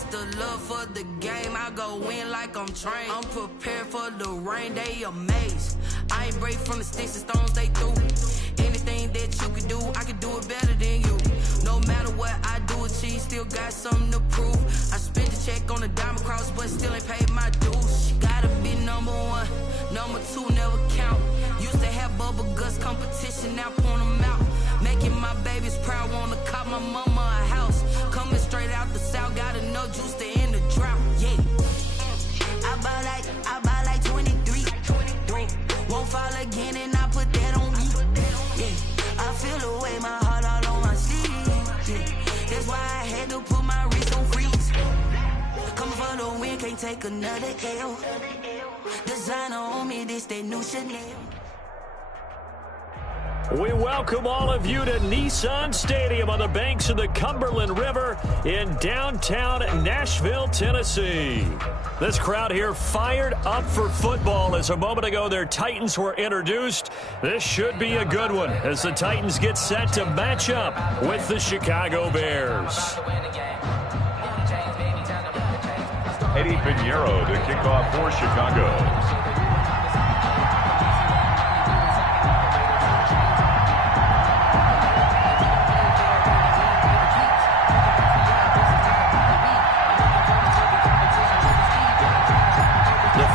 It's the love for the game. I go in like I'm trained. I'm prepared for the rain. They amazed. I ain't brave from the sticks and stones they threw. Anything that you can do, I can do it better than you. No matter what I do, achieve, still got something to prove. I spent the check on the diamond cross, but still ain't paid my dues. Gotta be number one, number two never count. Used to have bubble guts competition, now point them out. Making my babies proud, wanna cop my mama a house. Coming straight out the south, got enough juice to end the drought. Yeah, I buy like 23. Won't fall again, and I put that on me. Yeah, I feel the way, my heart all on my sleeve. Yeah, that's why I had to put my wrist on freeze. Coming for the win, can't take another L. Designer on me, this that new Chanel. We welcome all of you to Nissan Stadium on the banks of the Cumberland River in downtown Nashville, Tennessee. This crowd here fired up for football as a moment ago their Titans were introduced. This should be a good one as the Titans get set to match up with the Chicago Bears. Eddie Pinheiro to kick off for Chicago.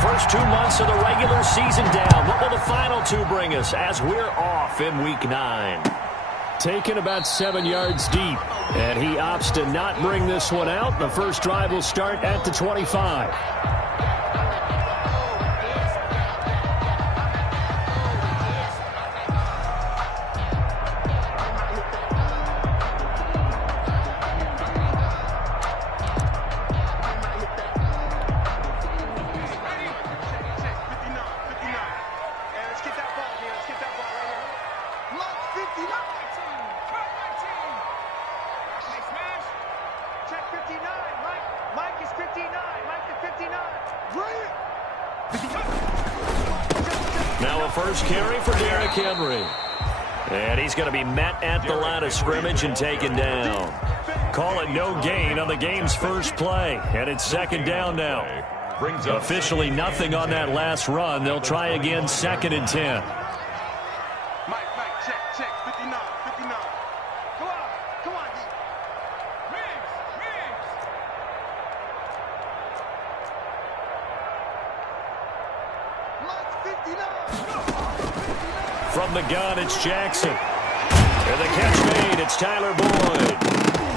First 2 months of the regular season down. What will the final two bring us as we're off in Week 9? Taken about 7 yards deep, and he opts to not bring this one out. The first drive will start at the 25. Now a first carry for Derrick Henry. And he's going to be met at the line of scrimmage and taken down. Call it no gain on the game's first play. And it's second down now. Officially nothing on that last run. They'll try again, 2nd and 10. Check, 59. Come on, D. From the gun, it's Jackson. And the catch made, it's Tyler Boyd.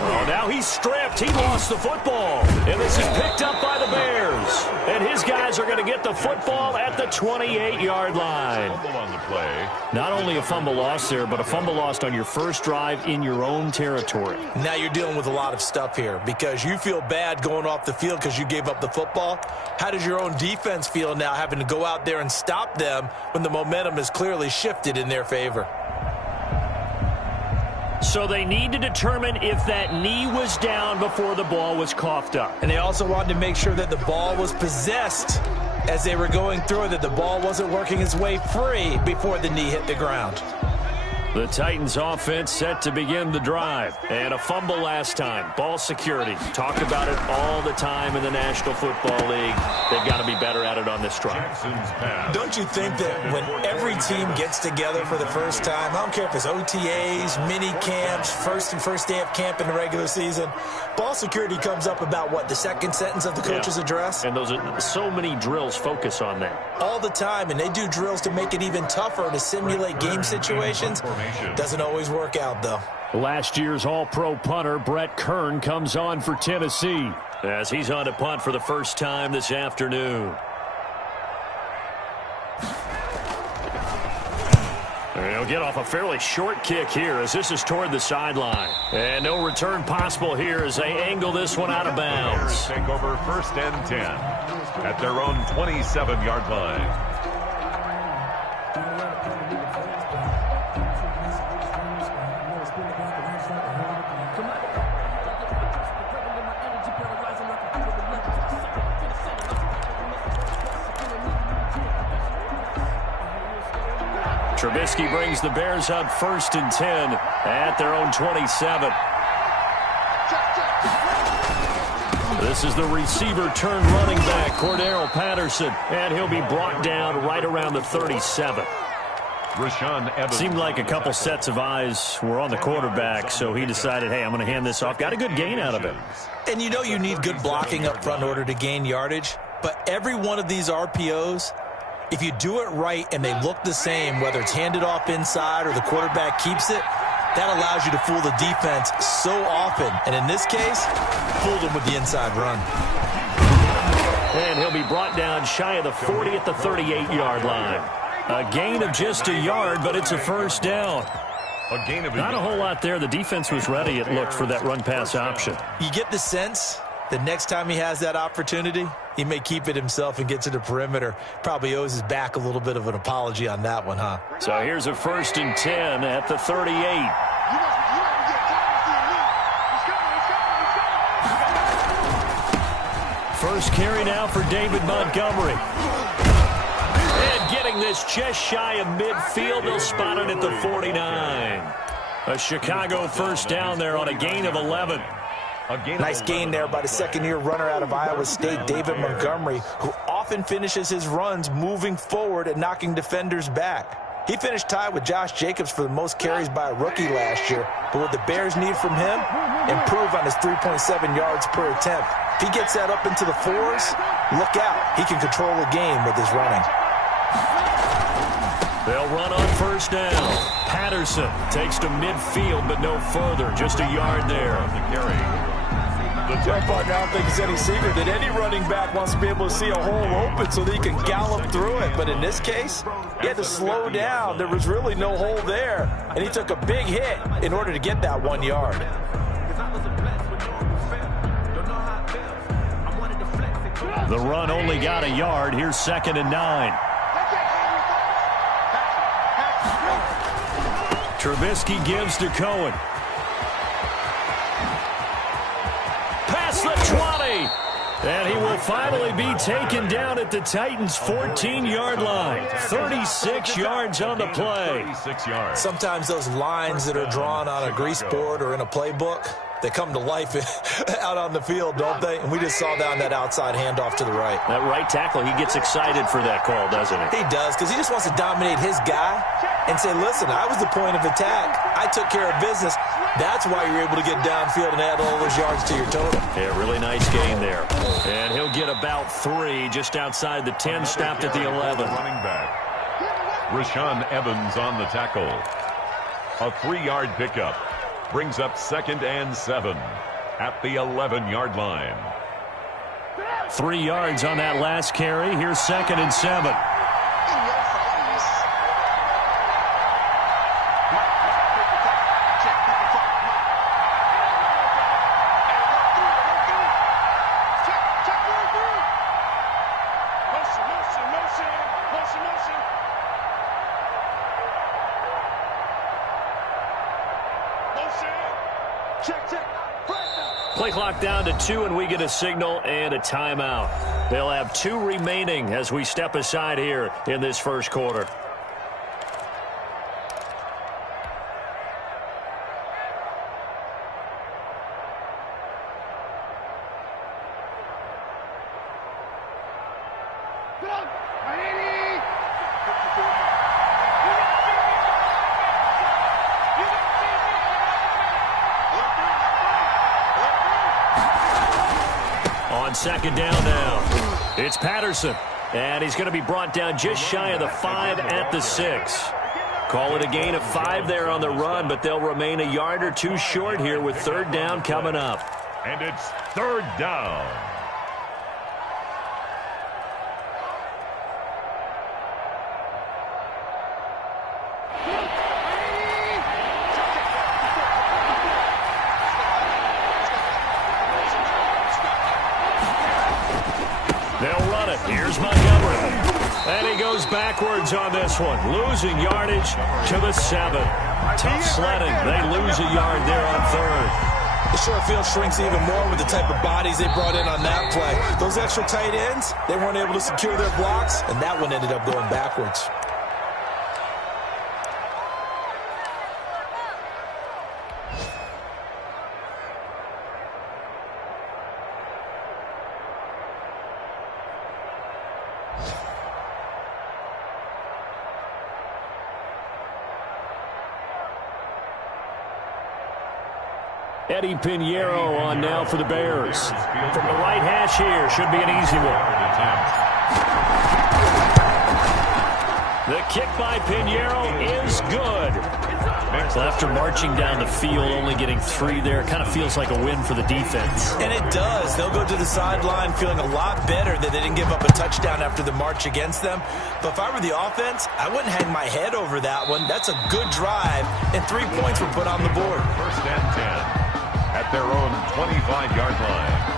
Oh, now he's stripped. He lost the football. And this is picked up by the Bears. And his guys are going to get the football at the 28-yard line. Fumble on the play. Not only a fumble loss there, but a fumble lost on your first drive in your own territory. Now you're dealing with a lot of stuff here because you feel bad going off the field because you gave up the football. How does your own defense feel now having to go out there and stop them when the momentum is clearly shifted in their favor? So they need to determine if that knee was down before the ball was coughed up. And they also wanted to make sure that the ball was possessed as they were going through it, that the ball wasn't working its way free before the knee hit the ground. The Titans offense set to begin the drive. And a fumble last time. Ball security. Talk about it all the time in the National Football League. They've got to be better at it on this drive. Don't you think that when every team gets together for the first time, I don't care if it's OTAs, mini camps, first day of camp in the regular season, ball security comes up about what, the second sentence of the coach's address? And those are so many drills focus on that. All the time, and they do drills to make it even tougher to simulate game situations. Doesn't always work out, though. Last year's All-Pro punter Brett Kern comes on for Tennessee as he's on to punt for the first time this afternoon. He'll get off a fairly short kick here as this is toward the sideline. And no return possible here as they angle this one out of bounds. Take over 1st and 10 at their own 27-yard line. Trubisky brings the Bears up 1st and 10 at their own 27. This is the receiver turned running back, Cordero Patterson, and he'll be brought down right around the 37. Rashaan Evans. Seemed like a couple sets of eyes were on the quarterback, so he decided, hey, I'm going to hand this off. Got a good gain out of it. And you know you need good blocking up front in order to gain yardage, but every one of these RPOs, if you do it right and they look the same, whether it's handed off inside or the quarterback keeps it, that allows you to fool the defense so often. And in this case, fooled them with the inside run. And he'll be brought down shy of the 40 at the 38-yard line. A gain of just a yard, but it's a first down. Not a whole lot there. The defense was ready, it looked, for that run-pass option. You get the sense the next time he has that opportunity, he may keep it himself and get to the perimeter. Probably owes his back a little bit of an apology on that one, huh? So here's a 1st and 10 at the 38. First carry now for David Montgomery. And getting this just shy of midfield, they'll spot it at the 49. A Chicago first down there on a gain of 11. Nice gain there by the second-year runner out of Iowa State, David Montgomery, who often finishes his runs moving forward and knocking defenders back. He finished tied with Josh Jacobs for the most carries by a rookie last year, but what the Bears need from him, improve on his 3.7 yards per attempt. If he gets that up into the 4s, look out. He can control the game with his running. They'll run on first down. Patterson takes to midfield, but no further. Just a yard there. The tough part now, I don't think it's any secret that any running back wants to be able to see a hole open so that he can gallop through it. But in this case, he had to slow down. There was really no hole there, and he took a big hit in order to get that 1 yard. The run only got a yard. Here's 2nd and 9. Trubisky gives to Cohen. Past the 20. And he will finally be taken down at the Titans' 14-yard line. 36 yards on the play. 36 yards. Sometimes those lines that are drawn on a grease board or in a playbook, they come to life out on the field, don't they? And we just saw that on that outside handoff to the right. That right tackle, he gets excited for that call, doesn't he? He does, because he just wants to dominate his guy and say, listen, I was the point of attack. I took care of business. That's why you're able to get downfield and add all those yards to your total. Yeah, really nice gain there. And he'll get about 3 just outside the 10, stopped at the 11. Running back. Rashaan Evans on the tackle. A 3-yard pickup. Brings up 2nd and 7 at the 11-yard line. 3 yards on that last carry. Here's 2nd and 7. Play clock down to 2, and we get a signal and a timeout. They'll have 2 remaining as we step aside here in this first quarter. Second down now. It's Patterson. And he's going to be brought down just shy of the 5 at the 6. Call it a gain of 5 there on the run, but they'll remain a yard or 2 short here with 3rd down coming up. And it's 3rd down. Here's Montgomery. And he goes backwards on this one. Losing yardage to the 7. Tough sledding. They lose a yard there on 3rd. The short field shrinks even more with the type of bodies they brought in on that play. Those extra tight ends, they weren't able to secure their blocks, and that one ended up going backwards. Eddie Pinheiro on now for the Bears. From the right hash here, should be an easy one. The kick by Pinheiro is good. So after marching down the field, only getting 3 there, kind of feels like a win for the defense. And it does. They'll go to the sideline feeling a lot better that they didn't give up a touchdown after the march against them. But if I were the offense, I wouldn't hang my head over that one. That's a good drive, and 3 points were put on the board. First and 10 at their own 25-yard line.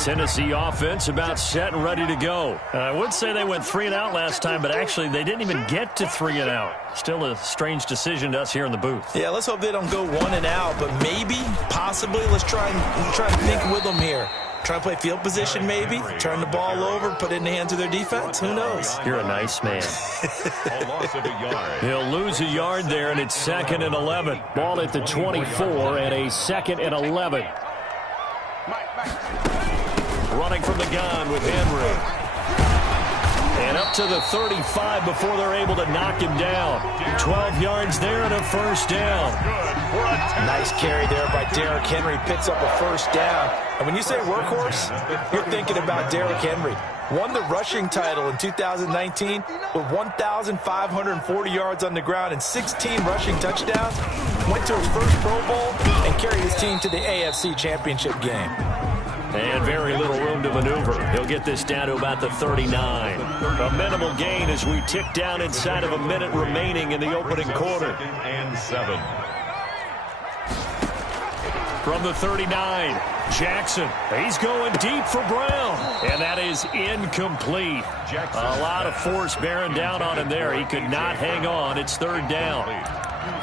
Tennessee offense about set and ready to go. I would say they went 3 and out last time, but actually they didn't even get to 3 and out. Still a strange decision to us here in the booth. Yeah, let's hope they don't go 1 and out, but maybe, possibly, let's try and think with them here. Try and play field position maybe, turn the ball over, put it in the hands of their defense. Who knows? You're a nice man. A loss of a yard. He'll lose a yard there, and it's 2nd and 11. Ball at the 24 and a 2nd and 11. Running from the gun with Henry. And up to the 35 before they're able to knock him down. 12 yards there and a first down. Nice carry there by Derrick Henry. Picks up a first down. And when you say workhorse, you're thinking about Derrick Henry. Won the rushing title in 2019 with 1,540 yards on the ground and 16 rushing touchdowns. Went to his first Pro Bowl and carried his team to the AFC Championship game. And very little room to maneuver. He'll get this down to about the 39. A minimal gain as we tick down inside of a minute remaining in the opening quarter. 2nd and 7. From the 39, Jackson. He's going deep for Brown. And that is incomplete. A lot of force bearing down on him there. He could not hang on. It's 3rd down.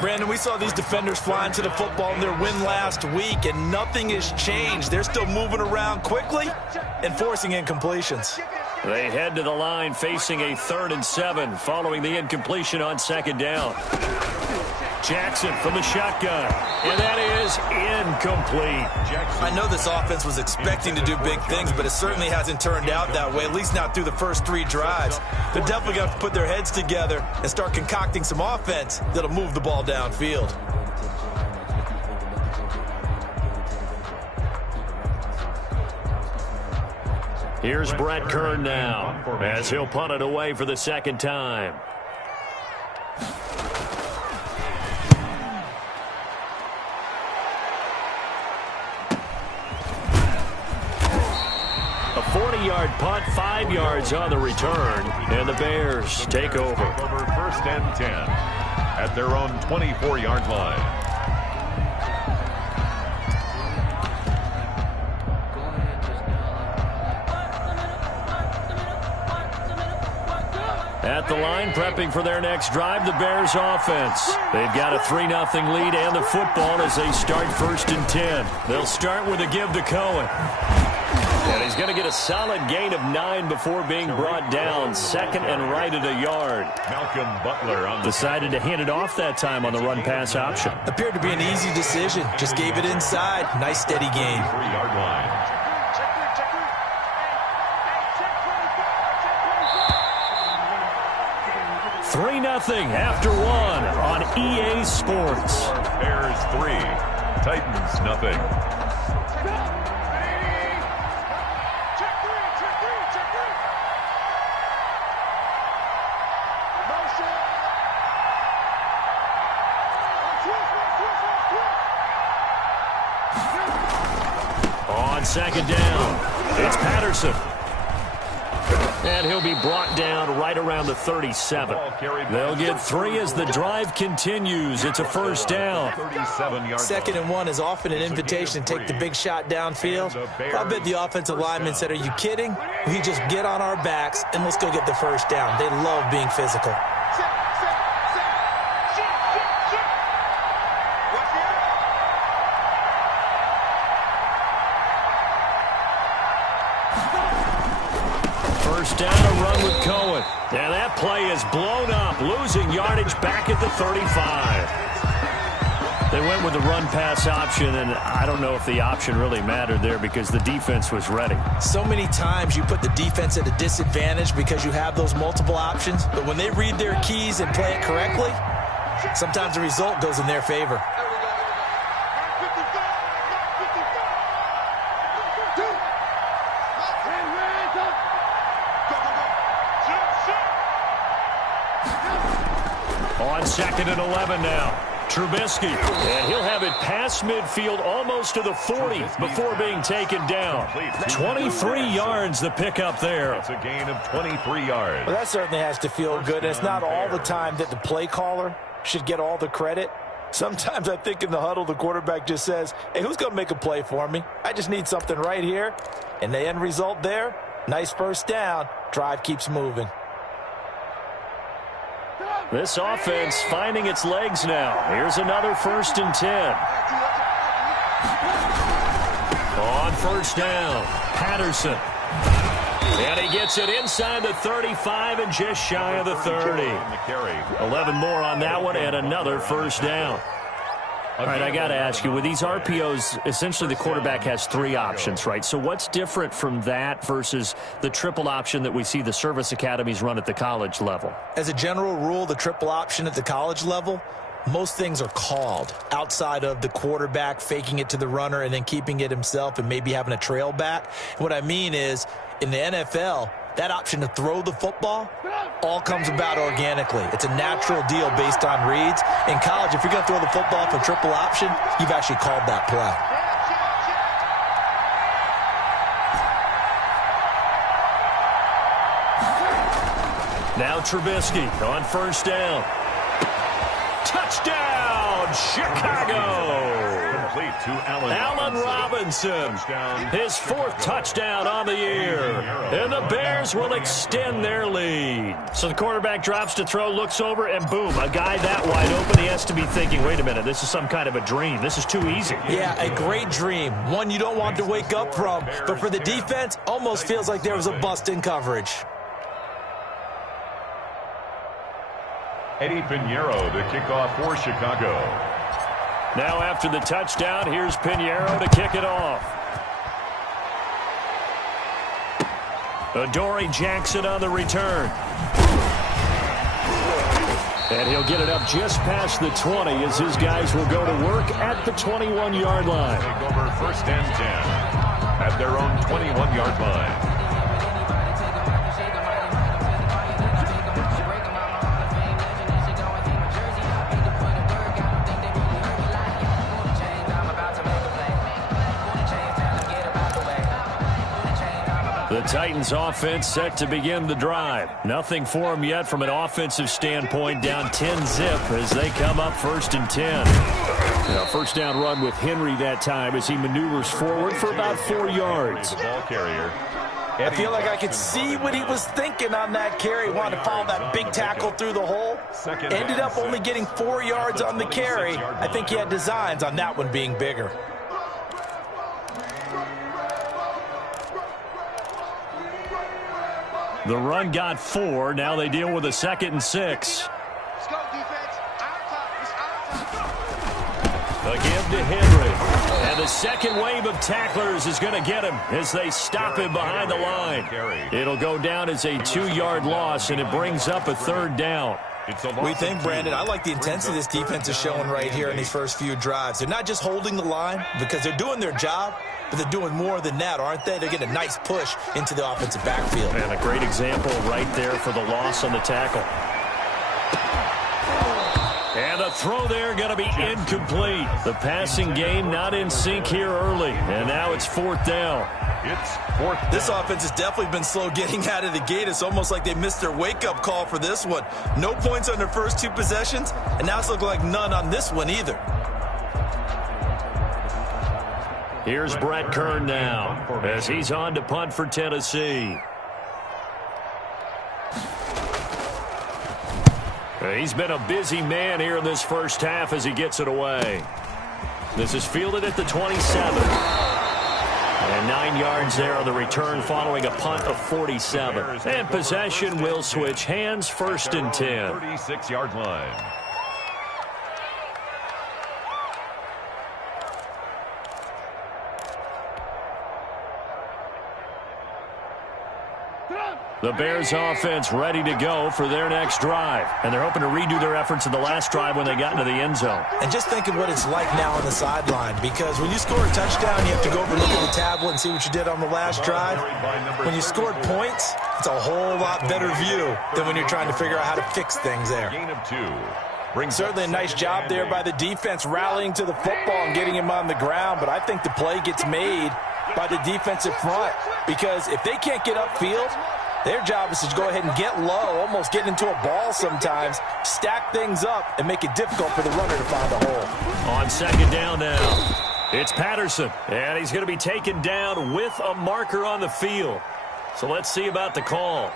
Brandon, we saw these defenders flying to the football in their win last week, and nothing has changed. They're still moving around quickly and forcing incompletions. They head to the line facing a 3rd and 7 following the incompletion on 2nd down. Jackson from the shotgun, and that is incomplete. I know this offense was expecting to do big things, but it certainly hasn't turned out that way, at least not through the first 3 drives. They're definitely going to put their heads together and start concocting some offense that'll move the ball downfield. Here's Brett Kern now as he'll punt it away for the 2nd time. A 40-yard punt, 5 yards on the return, and the Bears take over. 1st and 10 at their own 24-yard line. At the line, prepping for their next drive, the Bears offense. They've got a 3-0 lead and the football as they start 1st and 10. They'll start with a give to Cohen. And he's going to get a solid gain of 9 before being brought down. 2nd and right at a yard. Malcolm Butler on the decided to hand it off that time on the run-pass option. Appeared to be an easy decision. Just gave it inside. Nice steady gain. 3-yard line. Three 3-0 after 1 on EA Sports. Bears 3, Titans nothing. On 2nd down, it's Patterson. And he'll be brought down right around the 37. They'll get 3 as the drive continues. It's a 1st down. 2nd and 1 is often an invitation to take the big shot downfield. I bet the offensive lineman said, "Are you kidding? We just get on our backs and let's go get the 1st down." They love being physical. first down, a run with Cohen. And that play is blown up, losing yardage back at the 35. They went with the run-pass option, and I don't know if the option really mattered there because the defense was ready. So many times you put the defense at a disadvantage because you have those multiple options, but when they read their keys and play it correctly, sometimes the result goes in their favor. On 2nd and 11 now. Trubisky, and he'll have it past midfield almost to the 40 before being taken down. 23 yards the pickup there. It's a gain of 23 yards. Well, that certainly has to feel good. It's not all the time that the play caller should get all the credit. Sometimes I think in the huddle the quarterback just says, hey, who's going to make a play for me? I just need something right here. And the end result there, nice first down. Drive keeps moving. This offense finding its legs now. Here's another 1st and 10. On first down, Patterson. And he gets it inside the 35 and just shy of the 30. 11 more on that one and another first down. All right, I got to ask you, with these RPOs, essentially the quarterback has 3 options, right? So what's different from that versus the triple option that we see the service academies run at the college level? As a general rule, the triple option at the college level, most things are called outside of the quarterback faking it to the runner and then keeping it himself and maybe having a trail back. What I mean is, in the NFL, that option to throw the football all comes about organically. It's a natural deal based on reads. In college, if you're going to throw the football for triple option, you've actually called that play. Now Trubisky on first down. Touchdown, Chicago! Complete to Allen Robinson, his 4th touchdown on the year. And the Bears will extend their lead. So the quarterback drops to throw, looks over, and boom, a guy that wide open, he has to be thinking, wait a minute, this is some kind of a dream. This is too easy. Yeah, a great dream. One you don't want to wake up from. But for the defense, almost feels like there was a bust in coverage. Eddie Pinheiro to kick off for Chicago. Now after the touchdown, here's Pinheiro to kick it off. Adoree Jackson on the return. And he'll get it up just past the 20 as his guys will go to work at the 21-yard line. Take over 1st and 10 at their own 21-yard line. The Titans offense set to begin the drive. Nothing for them yet from an offensive standpoint, down 10-zip as they come up 1st and 10. Now, first down run with Henry that time as he maneuvers forward for about 4 yards. The ball carrier. I feel like I could see what he was thinking on that carry. Wanted to follow that big tackle through the hole. Ended up only getting 4 yards on the carry. I think he had designs on that one being bigger. The run got 4. Now they deal with a 2nd and 6. Let's go, defense. A give to Henry. And the second wave of tacklers is going to get him as they stop him behind the line. It'll go down as a 2-yard loss, and it brings up a 3rd down. We think, Brandon, I like the intensity this defense is showing right here in these first few drives. They're not just holding the line because they're doing their job, but they're doing more than that, aren't they? They're getting a nice push into the offensive backfield. And a great example right there for the loss on the tackle. And the throw there going to be incomplete. The passing game not in sync here early, and now it's 4th down. It's 4th down. This offense has definitely been slow getting out of the gate. It's almost like they missed their wake-up call for this one. No points on their first 2 possessions, and now it's looking like none on this one either. Here's Brett Kern now as he's on to punt for Tennessee. He's been a busy man here in this first half as he gets it away. This is fielded at the 27. And 9 yards there on the return following a punt of 47. And possession will switch hands, 1st and 10. 36-yard line. The Bears offense ready to go for their next drive. And they're hoping to redo their efforts in the last drive when they got into the end zone. And just think of what it's like now on the sideline, because when you score a touchdown, you have to go over and look at the tablet and see what you did on the last drive. When you scored points, it's a whole lot better view than when you're trying to figure out how to fix things there. Gain of 2. Certainly a nice job there by the defense rallying to the football and getting him on the ground, but I think the play gets made by the defensive front, because if they can't get upfield, their job is to go ahead and get low, almost get into a ball sometimes, stack things up, and make it difficult for the runner to find a hole. On 2nd down now, it's Patterson, and he's going to be taken down with a marker on the field. So let's see about the call.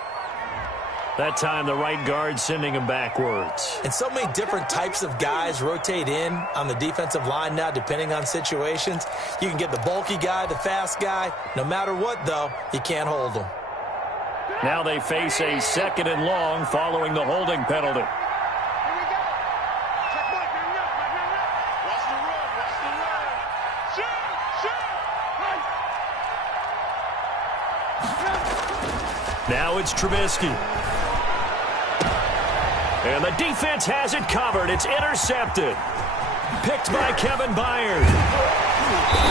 That time the right guard sending him backwards. And so many different types of guys rotate in on the defensive line now, depending on situations. You can get the bulky guy, the fast guy. No matter what, though, you can't hold them. Now they face a 2nd and long following the holding penalty. Now it's Trubisky. And the defense has it covered. It's intercepted. Picked by Kevin Byard.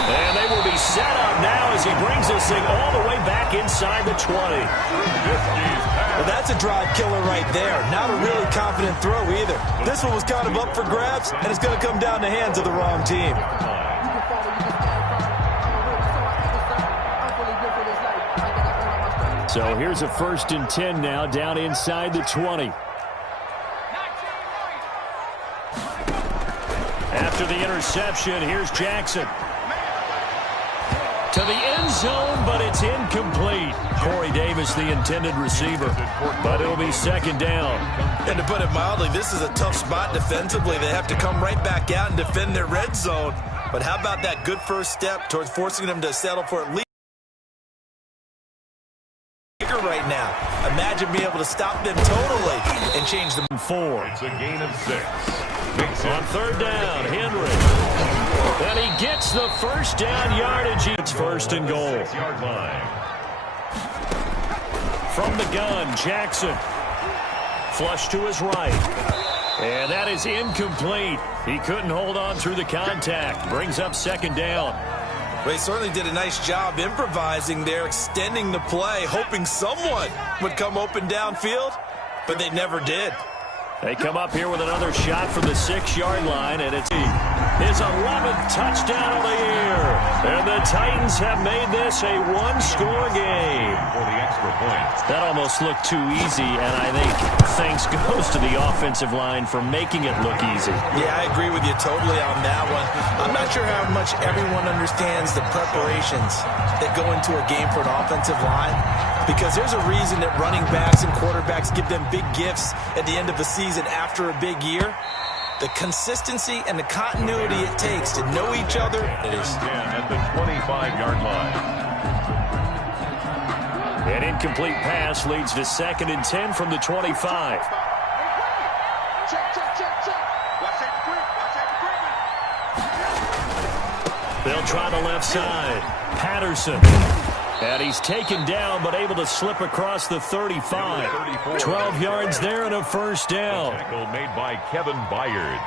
And they will be set up now as he brings this thing all the way back inside the 20. Well, that's a drive killer right there. Not a really confident throw either. This one was kind of up for grabs, and it's going to come down the hands of the wrong team. So here's a 1st and 10 now down inside the 20. After the interception, here's Jackson. To the end zone, but it's incomplete. Corey Davis, the intended receiver. But it'll be 2nd down. And to put it mildly, this is a tough spot defensively. They have to come right back out and defend their red zone. But how about that good first step towards forcing them to settle for at least right now? Imagine being able to stop them totally and change them 4. It's a gain of 6. On 3rd down, Henry. And he gets the 1st down yardage. It's 1st and goal. 6-yard line. From the gun, Jackson. Flush to his right. And that is incomplete. He couldn't hold on through the contact. Brings up 2nd down. Well, he certainly did a nice job improvising there, extending the play, hoping someone would come open downfield, but they never did. They come up here with another shot from the 6-yard line, and it's his 11th touchdown of the year. And the Titans have made this a one-score game. For the extra point. That almost looked too easy, and I think thanks goes to the offensive line for making it look easy. Yeah, I agree with you totally on that one. I'm not sure how much everyone understands the preparations that go into a game for an offensive line, because there's a reason that running backs and quarterbacks give them big gifts at the end of the season after a big year. The consistency and the continuity it takes to know each other. It is 10 at the 25-yard line. An incomplete pass leads to 2nd and 10 from the 25. They'll try the left side. Patterson. And he's taken down, but able to slip across the 35. 12 yards there and a 1st down. Tackle made by Kevin Byard.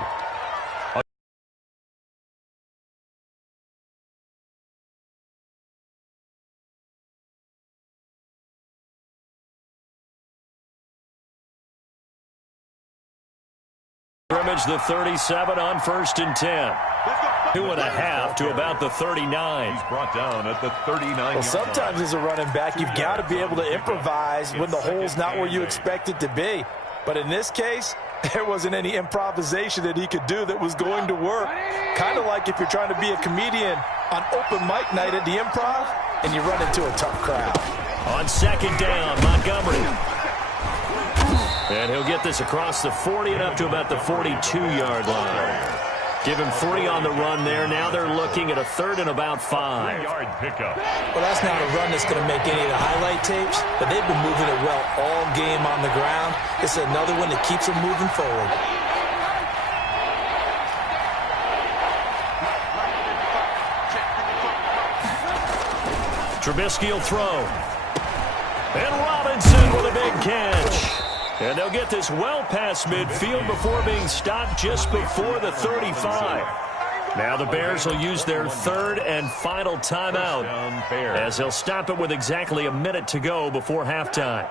Scrimmage the 37 on 1st and 10. 2.5 to about the 39. He's brought down at the 39. Well, sometimes as a running back, you've got to be able to improvise when the hole's not where you expect it to be. But in this case, there wasn't any improvisation that he could do that was going to work. Kind of like if you're trying to be a comedian on open mic night at the Improv and you run into a tough crowd. On 2nd down, Montgomery. And he'll get this across the 40 and up to about the 42-yard line. Give him 3 on the run there. Now they're looking at a 3rd and about 5. 3-yard pickup. Well, that's not a run that's going to make any of the highlight tapes, but they've been moving it well all game on the ground. It's another one that keeps them moving forward. Trubisky will throw. And Robinson with a big catch. And they'll get this well past midfield before being stopped just before the 35. Now the Bears will use their 3rd and final timeout as they'll stop it with exactly a minute to go before halftime.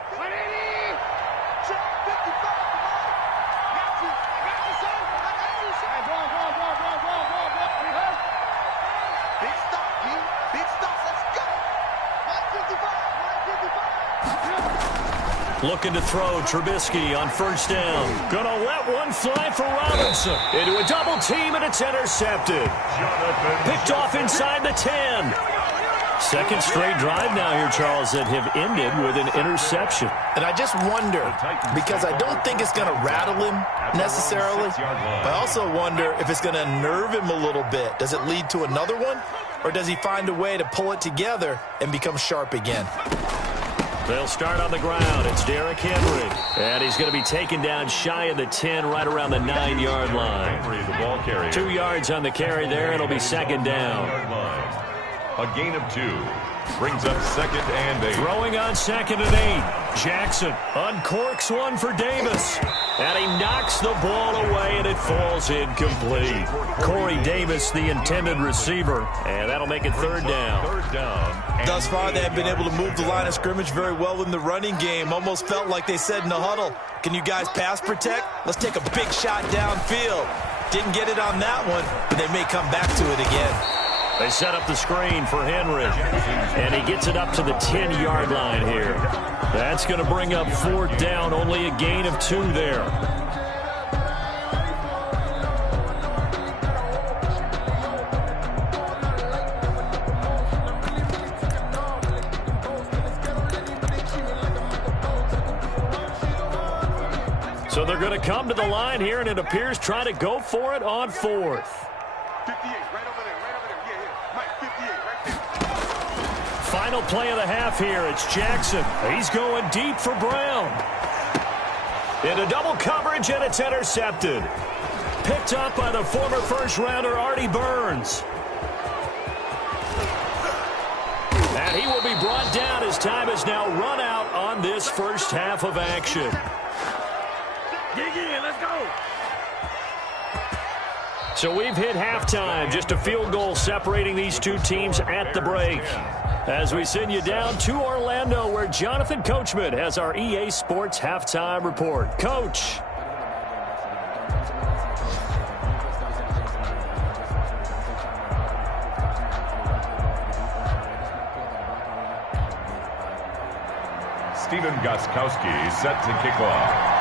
Looking to throw, Trubisky on 1st down. Gonna let one fly for Robinson. Into a double team, and it's intercepted. Picked off inside the 10. 2nd straight drive now here, Charles, that have ended with an interception. And I just wonder, because I don't think it's going to rattle him necessarily, but I also wonder if it's going to nerve him a little bit. Does it lead to another one, or does he find a way to pull it together and become sharp again? They'll start on the ground. It's Derrick Henry. And he's going to be taken down shy of the 10, right around the 9-yard line. The ball carrier. 2 yards on the carry there. It'll be 2nd down. A gain of 2. Brings up 2nd and 8. Throwing on 2nd and 8. Jackson uncorks one for Davis. And he knocks the ball away, and it falls incomplete. Corey Davis, the intended receiver. And that'll make it 3rd down. 3rd down. Thus far, they have been able to move the line of scrimmage very well in the running game. Almost felt like they said in the huddle, can you guys pass protect? Let's take a big shot downfield. Didn't get it on that one, but they may come back to it again. They set up the screen for Henry, and he gets it up to the 10-yard line here. That's going to bring up 4th down, only a gain of 2 there. So they're going to come to the line here, and it appears try to go for it on 4th. 58, right over there. Yeah. Mike, 58, right there. Final play of the half here. It's Jackson. He's going deep for Brown. Into double coverage, and it's intercepted. Picked up by the former first-rounder Artie Burns. And he will be brought down as time has now run out on this first half of action. Dig in, let's go. So we've hit halftime, just a field goal separating these two teams at the break. As we send you down to Orlando, where Jonathan Coachman has our EA Sports halftime report. Coach. Stephen Gostkowski set to kick off.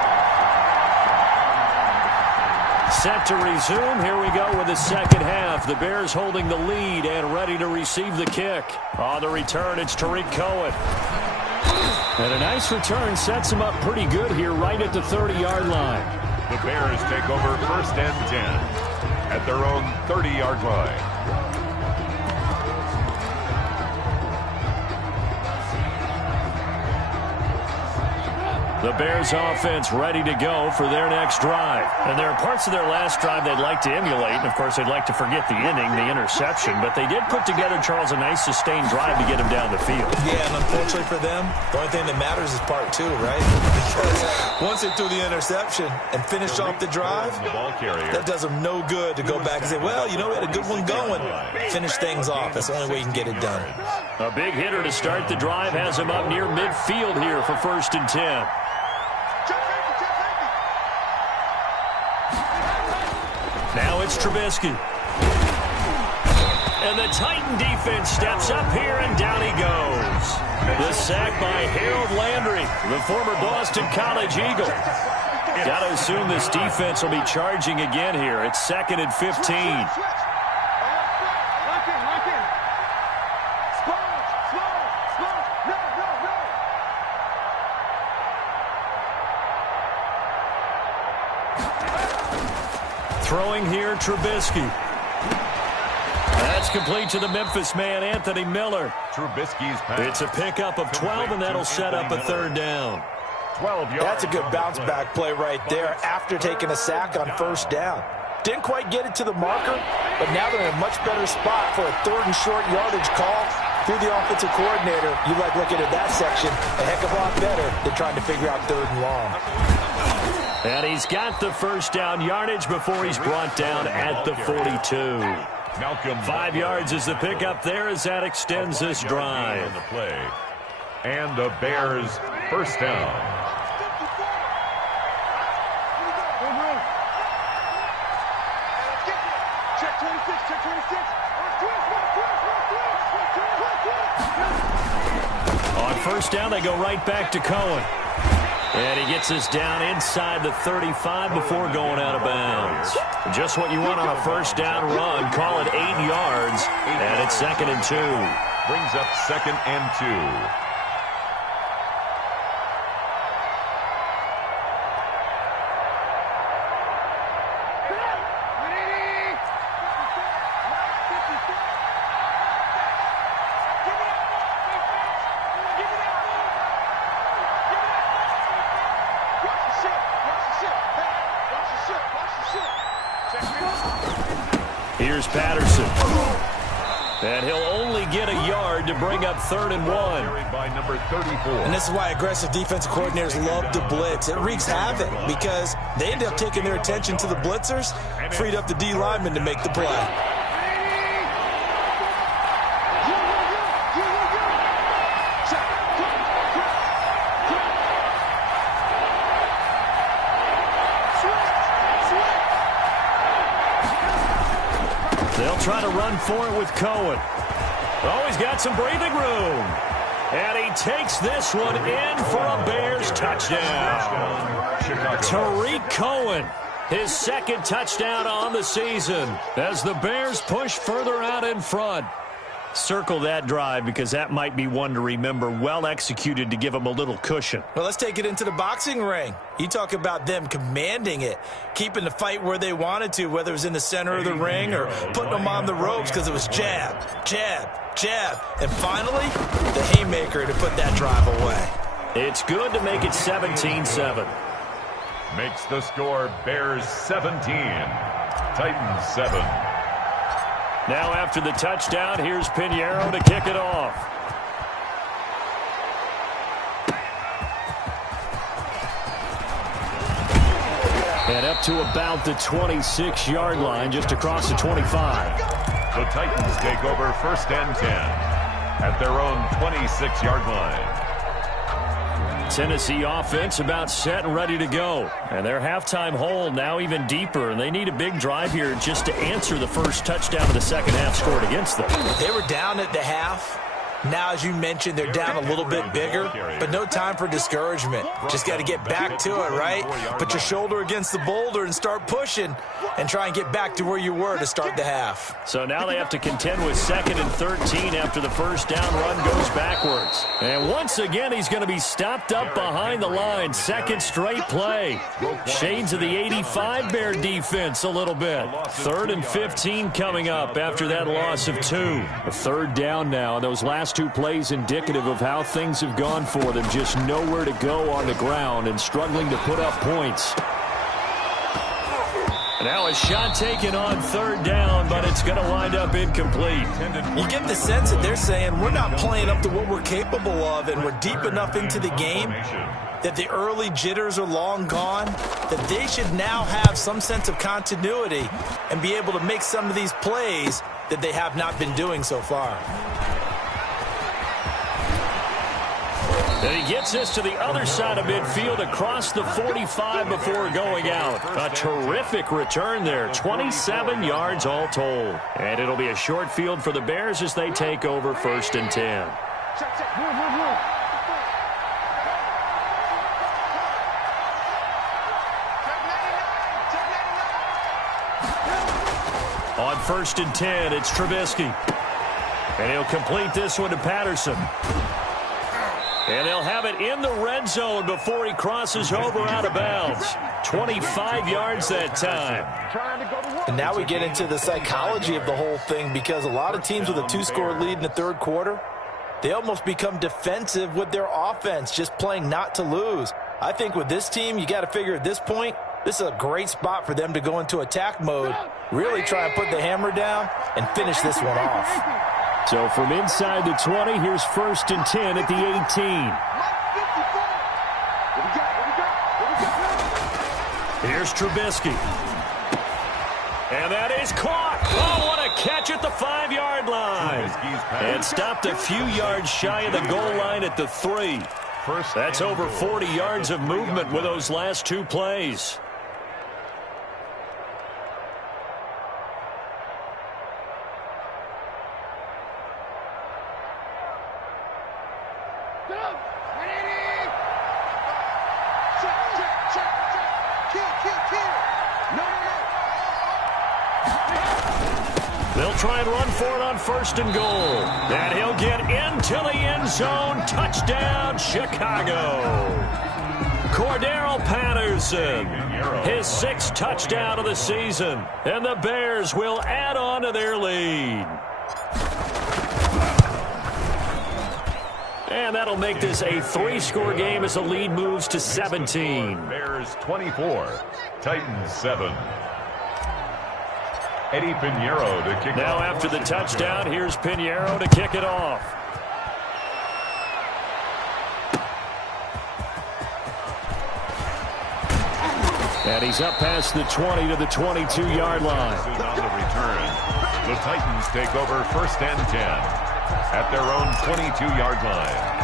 Set to resume. Here we go with the second half. The Bears holding the lead and ready to receive the kick. On the return, it's Tariq Cohen. And a nice return sets him up pretty good here right at the 30-yard line. The Bears take over 1st and 10 at their own 30-yard line. The Bears offense ready to go for their next drive. And there are parts of their last drive they'd like to emulate. And, of course, they'd like to forget the inning, the interception. But they did put together, Charles, a nice sustained drive to get him down the field. Yeah, and unfortunately for them, the only thing that matters is part 2, right? Because once they threw the interception and finished off the drive, that does them no good to go back and say, well, you know, we had a good one going. Finish things off. That's the only way you can get it done. A big hitter to start the drive has him up near midfield here for 1st and 10. Now it's Trubisky. And the Titan defense steps up here, and down he goes. The sack by Harold Landry, the former Boston College Eagle. Got to assume this defense will be charging again here. It's 2nd and 15. Throwing here, Trubisky. That's complete to the Memphis man, Anthony Miller. Trubisky's pass. It's a pickup of 12, and that'll set up a third down. 12 yards. That's a good bounce-back play right there after taking a sack on first down. Didn't quite get it to the marker, but now they're in a much better spot for a third and short yardage call. Through the offensive coordinator, you like looking at that section a heck of a lot better than trying to figure out third and long. And he's got the first down yardage before he's brought down at the 42. Malcolm 5 yards is the pickup there as that extends this drive. On the play. And the Bears first down. Check 26, check 26. On first down, they go right back to Cohen. And he gets us down inside the 35 before going out of bounds. Just what you want on a first down run. Call it 8 yards. And it's 2nd and 2. Brings up 2nd and 2. Here's Patterson. And he'll only get a yard to bring up 3rd and 1. By number 34. And this is why aggressive defensive coordinators love to blitz. It wreaks havoc because they end up taking their attention to the blitzers, freed up the D lineman to make the play. They'll try to run for it with Cohen. Oh, he's got some breathing room. And he takes this one in for a Bears touchdown. Tariq Cohen, his 2nd touchdown on the season as the Bears push further out in front. Circle that drive because that might be one to remember. Well executed to give them a little cushion. Well, let's take it into the boxing ring. You talk about them commanding it, keeping the fight where they wanted to, whether it was in the center of the ring or putting them on the ropes because it was jab, jab, jab. And finally, the haymaker to put that drive away. It's good to make it 17-7. Makes the score Bears 17, Titans 7. Now after the touchdown, here's Pinheiro to kick it off. And up to about the 26-yard line, just across the 25. The Titans take over 1st and 10 at their own 26-yard line. Tennessee offense about set and ready to go. And their halftime hole now even deeper. And they need a big drive here just to answer the first touchdown of the second half scored against them. They were down at the half. Now, as you mentioned, they're down a little bit bigger, but no time for discouragement. Just got to get back to it, right? Put your shoulder against the boulder and start pushing and try and get back to where you were to start the half. So now they have to contend with 2nd and 13 after the first down run goes backwards. And once again, he's going to be stopped up behind the line. 2nd straight play. Shades of the 85 Bear defense a little bit. 3rd and 15 coming up after that loss of 2. A 3rd down now. Those last 2 plays indicative of how things have gone for them. Just nowhere to go on the ground and struggling to put up points. Now a shot taken on 3rd down, but it's going to wind up incomplete. You get the sense that they're saying we're not playing up to what we're capable of, and we're deep enough into the game that the early jitters are long gone, that they should now have some sense of continuity and be able to make some of these plays that they have not been doing so far. And he gets us to the other side of midfield across the 45 before going out. A terrific return there. 27 yards all told. And it'll be a short field for the Bears as they take over 1st and 10. On 1st and 10, it's Trubisky. And he'll complete this one to Patterson. And they'll have it in the red zone before he crosses over out of bounds. 25 yards that time. And now we get into the psychology of the whole thing, because a lot of teams with a 2-score lead in the third quarter, they almost become defensive with their offense, just playing not to lose. I think with this team, you got to figure at this point, this is a great spot for them to go into attack mode, really try and put the hammer down and finish this one off. So from inside the 20, here's 1st and 10 at the 18. Here's Trubisky. And that is caught. Oh, what a catch at the 5-yard line. And stopped a few yards shy of the goal line at the 3. That's over 40 yards of movement with those last 2 plays. They'll try and run for it on 1st and goal. And he'll get into the end zone. Touchdown, Chicago. Cordero Patterson, his 6th touchdown of the season. And the Bears will add on to their lead. And that'll make this a 3-score game as the lead moves to 17. Bears 24, Titans 7. Eddie Pinheiro to kick now off. Now after the touchdown, here's Pinheiro to kick it off. And he's up past the 20 to the 22-yard line. On the return, the Titans take over 1st and 10 at their own 22-yard line.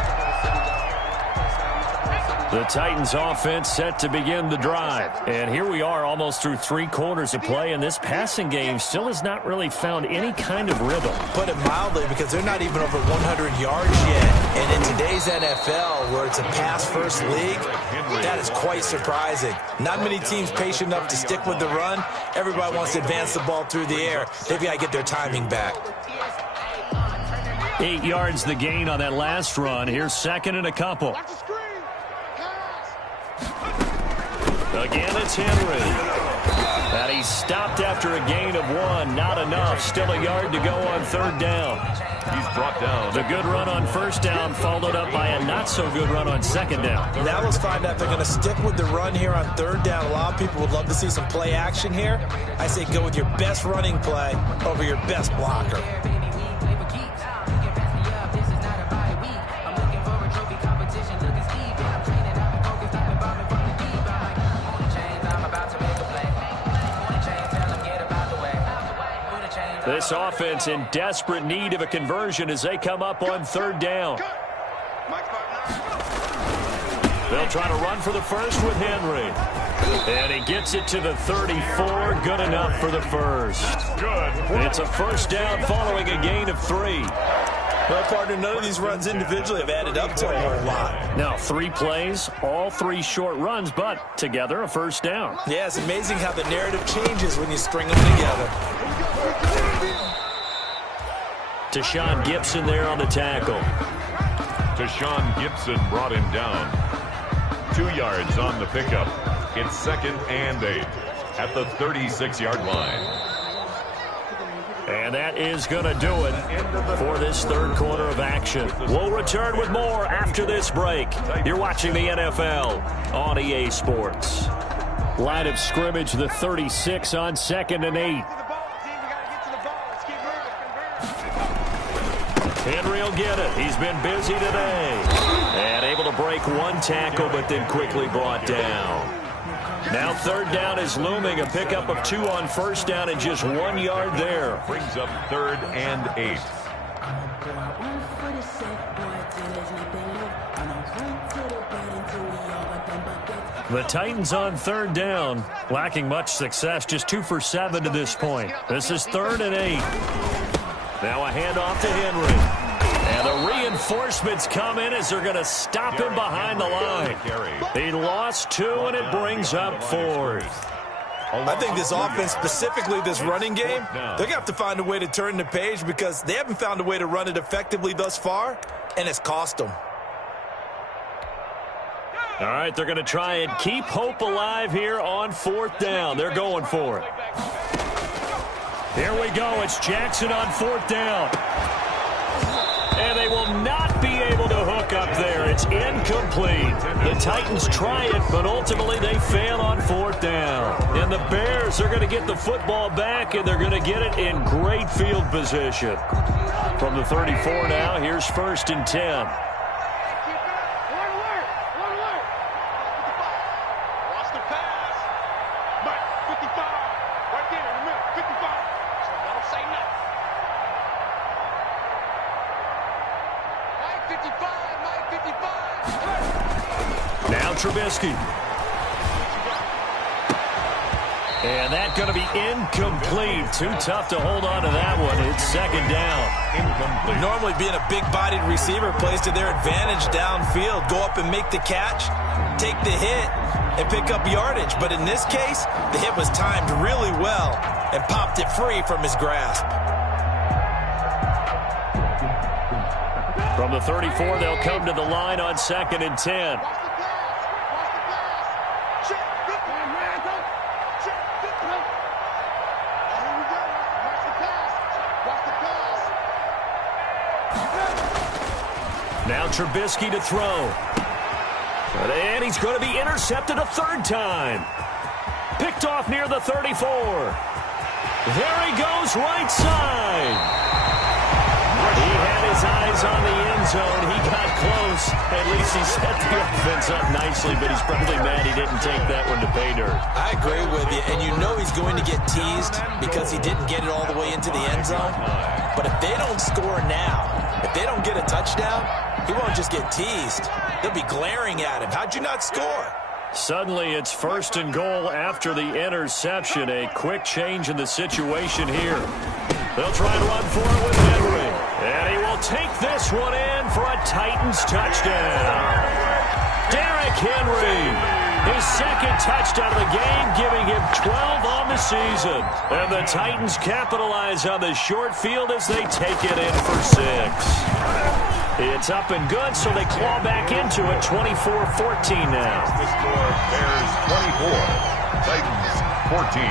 The Titans offense set to begin the drive. And here we are almost through 3 quarters of play, and this passing game still has not really found any kind of rhythm. Put it mildly, because they're not even over 100 yards yet. And in today's NFL, where it's a pass-first league, that is quite surprising. Not many teams patient enough to stick with the run. Everybody wants to advance the ball through the air. They've got to get their timing back. 8 yards the gain on that last run. Here's 2nd and a couple. Again, it's Henry. And he's stopped after a gain of 1. Not enough. Still a yard to go on 3rd down. He's brought down. The good run on 1st down followed up by a not-so-good run on 2nd down. Now let's find out if they're going to stick with the run here on 3rd down. A lot of people would love to see some play action here. I say go with your best running play over your best blocker. This offense in desperate need of a conversion as they come up on 3rd down. They'll try to run for the first with Henry. And he gets it to the 34. Good enough for the first. It's a 1st down following a gain of 3. Well, partner, none of these runs individually have added up to a whole lot. Now, 3 plays, all 3 short runs, but together a 1st down. Yeah, it's amazing how the narrative changes when you string them together. Tashaun Gibson there on the tackle. Tashaun Gibson brought him down. 2 yards on the pickup. It's 2nd and 8 at the 36-yard line. And that is going to do it for this 3rd quarter of action. We'll return with more after this break. You're watching the NFL on EA Sports. Line of scrimmage, the 36 on 2nd and 8. Henry will get it. He's been busy today. And able to break 1 tackle, but then quickly brought down. Now 3rd down is looming. A pickup of 2 on 1st down and just 1 yard there. Brings up 3rd and 8. The Titans on 3rd down, lacking much success, just 2 for 7 to this point. This is 3rd and 8. Now a handoff to Henry. And the reinforcements come in as they're going to stop him behind the line. He lost 2, and it brings up 4th. I think this offense, specifically this running game, they're going to have to find a way to turn the page because they haven't found a way to run it effectively thus far, and it's cost them. All right, they're going to try and keep hope alive here on 4th down. They're going for it. Here we go. It's Jackson on 4th down. And they will not be able to hook up there. It's incomplete. The Titans try it, but ultimately they fail on 4th down. And the Bears are going to get the football back, and they're going to get it in great field position. From the 34 now, here's 1st and 10. Trubisky. And that's going to be incomplete. Too tough to hold on to that one. It's 2nd down. Incomplete. Normally being a big-bodied receiver plays to their advantage downfield. Go up and make the catch, take the hit, and pick up yardage. But in this case, the hit was timed really well and popped it free from his grasp. From the 34, they'll come to the line on 2nd and 10. Now Trubisky to throw. And he's going to be intercepted a 3rd time. Picked off near the 34. There he goes, right side. He had his eyes on the end zone. He got close. At least he set the offense up nicely, but he's probably mad he didn't take that one to pay dirt. I agree with you, and you know he's going to get teased because he didn't get it all the way into the end zone. But if they don't score now, if they don't get a touchdown, he won't just get teased. They'll be glaring at him. How'd you not score? Suddenly, it's 1st and goal after the interception. A quick change in the situation here. They'll try and run for it with Henry. And he will take this one in for a Titans touchdown. Derrick Henry. His 2nd touchdown of the game, giving him 12 on the season. And the Titans capitalize on the short field as they take it in for 6. It's up and good, so they claw back into it, 24-14 now. The score, Bears 24, Titans 14.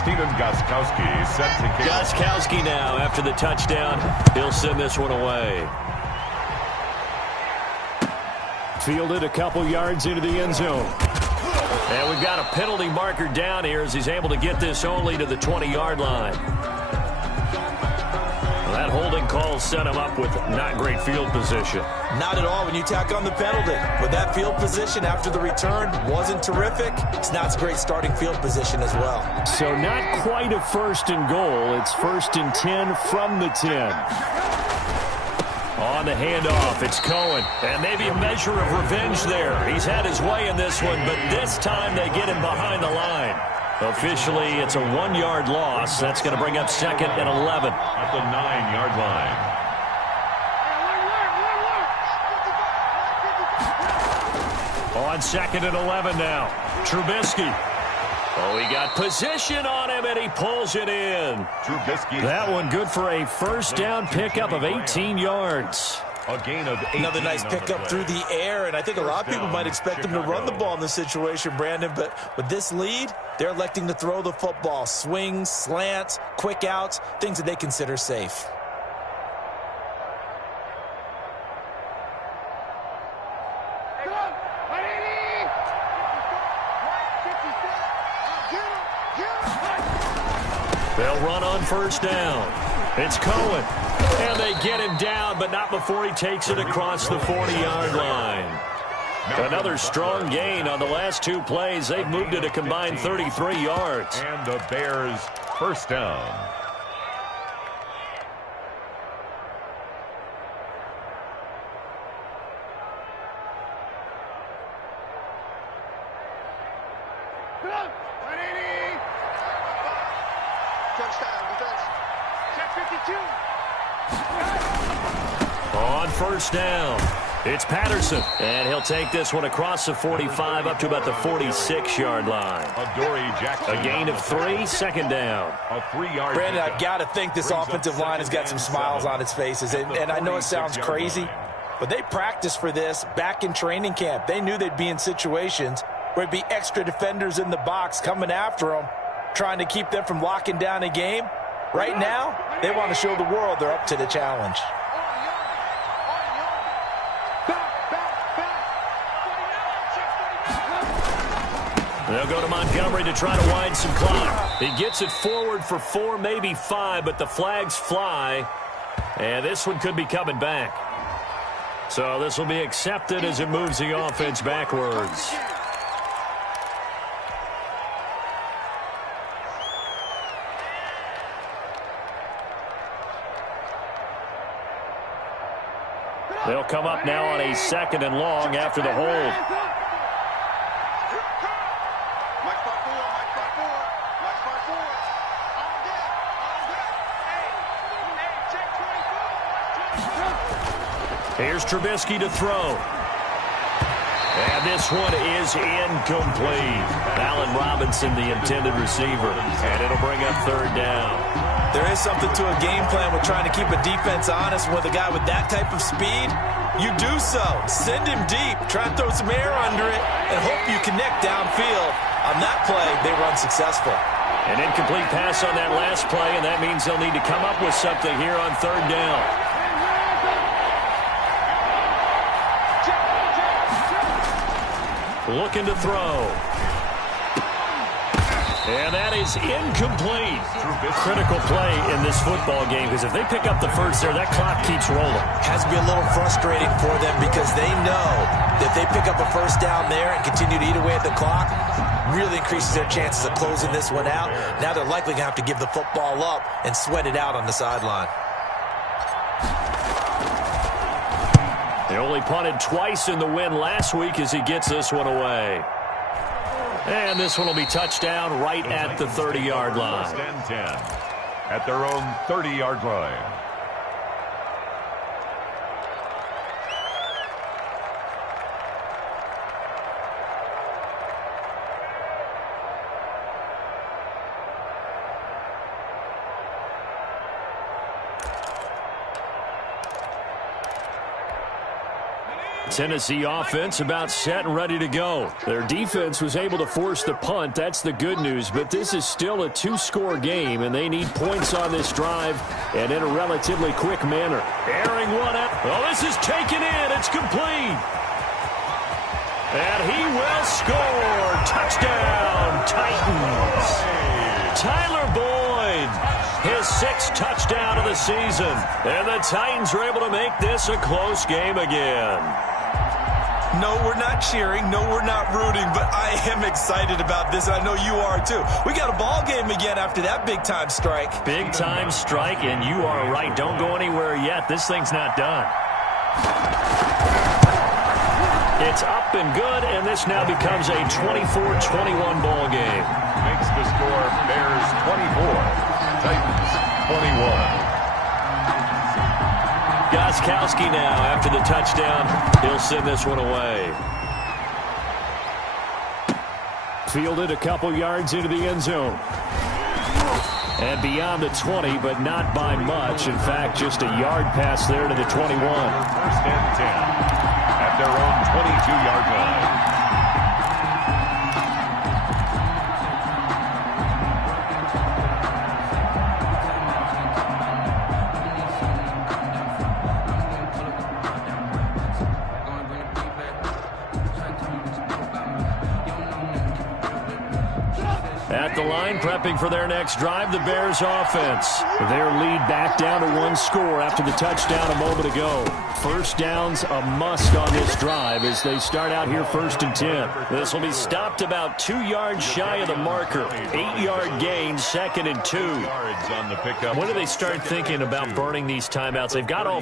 Stephen Gostkowski set to kick. Gostkowski now, after the touchdown, he'll send this one away. Fielded a couple yards into the end zone. And we've got a penalty marker down here as he's able to get this only to the 20-yard line. Well, that holding call set him up with not great field position. Not at all when you tack on the penalty. With that field position after the return wasn't terrific. It's not great starting field position as well. So not quite a 1st and goal. It's 1st and 10 from the 10. On the handoff, it's Cohen. And maybe a measure of revenge there. He's had his way in this one, but this time they get him behind the line. Officially, it's a 1-yard loss. That's going to bring up 2nd and 11. At the 9-yard line. On 2nd and 11 now. Trubisky. Oh, he got position on him, and he pulls it in. Trubisky. That one good for a 1st down pickup of 18 yards. A gain of 18. Another nice pickup through the air, and I think a lot of people might expect them to run the ball in this situation, Brandon, but with this lead, they're electing to throw the football. Swings, slants, quick outs, things that they consider safe. They'll run on 1st down. It's Cohen. And they get him down, but not before he takes it across the 40-yard line. Another strong gain on the last 2 plays. They've moved it a combined 33 yards. And the Bears 1st down. On 1st down, it's Patterson. And he'll take this one across the 45 up to about the 46-yard line. Adoree Jackson. A gain of 3, 2nd down. A 3-yard. Brandon, I've got to think this offensive line has got some smiles on its faces. And I know it sounds crazy, but they practiced for this back in training camp. They knew they'd be in situations where it'd be extra defenders in the box coming after them, trying to keep them from locking down a game. Right now, they want to show the world they're up to the challenge. They'll go to Montgomery to try to wind some clock. He gets it forward for 4, maybe 5, but the flags fly. And this one could be coming back. So this will be accepted as it moves the offense backwards. They'll come up now on a 2nd and long after the hold. Here's Trubisky to throw. And this one is incomplete. Allen Robinson, the intended receiver. And it'll bring up 3rd down. There is something to a game plan with trying to keep a defense honest. With a guy with that type of speed, you do so. Send him deep. Try and throw some air under it and hope you connect downfield. On that play, they run successful. An incomplete pass on that last play, and that means they'll need to come up with something here on 3rd down. Looking to throw. And that is incomplete. Critical play in this football game, because if they pick up the first there, that clock keeps rolling. Has to be a little frustrating for them because they know that if they pick up a first down there and continue to eat away at the clock, really increases their chances of closing this one out. Now they're likely going to have to give the football up and sweat it out on the sideline. They only punted twice in the win last week as he gets this one away. And this one will be touchdown right at the 30-yard line. 1st and 10 at their own 30-yard line. Tennessee offense about set and ready to go. Their defense was able to force the punt. That's the good news, but this is still a 2-score game, and they need points on this drive and in a relatively quick manner. Airing one out. Oh, this is taken in. It's complete. And he will score. Touchdown, Titans. Tyler Boyd, his 6th touchdown of the season. And the Titans are able to make this a close game again. No, we're not cheering. No, we're not rooting, but I am excited about this. I know you are too. We got a ball game again after that big-time strike. Big-time strike, and you are right. Don't go anywhere yet. This thing's not done. It's up and good, and this now becomes a 24-21 ball game. Makes the score Bears 24, Titans 21. Gostkowski now, after the touchdown, he'll send this one away. Fielded a couple yards into the end zone. And beyond the 20, but not by much. In fact, just a yard pass there to the 21. 1st and 10 at their own 22-yard line. At the line, prepping for their next drive, the Bears offense. Their lead back down to 1 score after the touchdown a moment ago. First down's a must on this drive as they start out here 1st and 10. This will be stopped about 2 yards shy of the marker. 8-yard gain, 2nd and 2. Yards on the pickup. When do they start thinking about burning these timeouts? They've got all